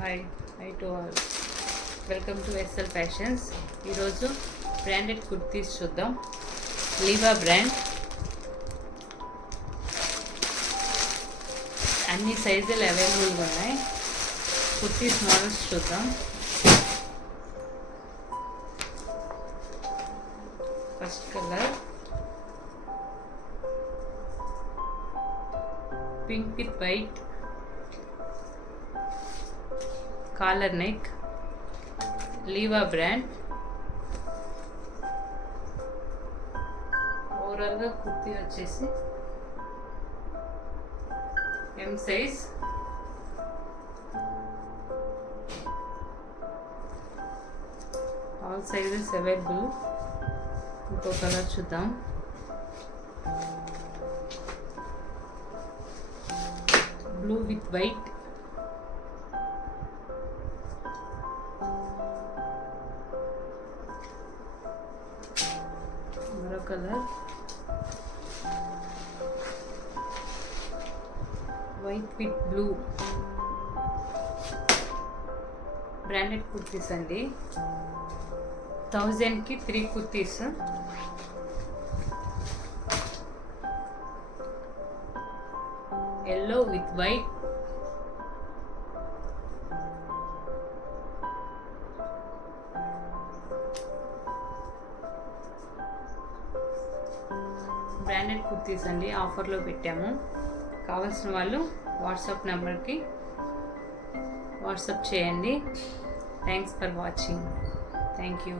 Hi hi to all welcome to SL fashions ఈరోజు branded kurtis చూద్దాం. లీవా brand అన్ని సైజులు అవైలబుల్గా ఉన్నాయి. కుర్తీస్ మోడల్స్ చూద్దాం. First colour pink with white collar neck Liva brand. ఓవరాల్గా కుర్తీ వచ్చేసి M size all sizes available ఇంకో కలర్ చూద్దాం. బ్లూ విత్ వైట్ మరో colour. White with blue branded kurtis అండి. థౌజండ్కి three kurtis yellow with white branded kurtis అండి ఆఫర్లో పెట్టాము. కావాల్సిన వాళ్ళు వాట్సాప్ నెంబర్కి వాట్సాప్ చేయండి. Thanks for watching thank you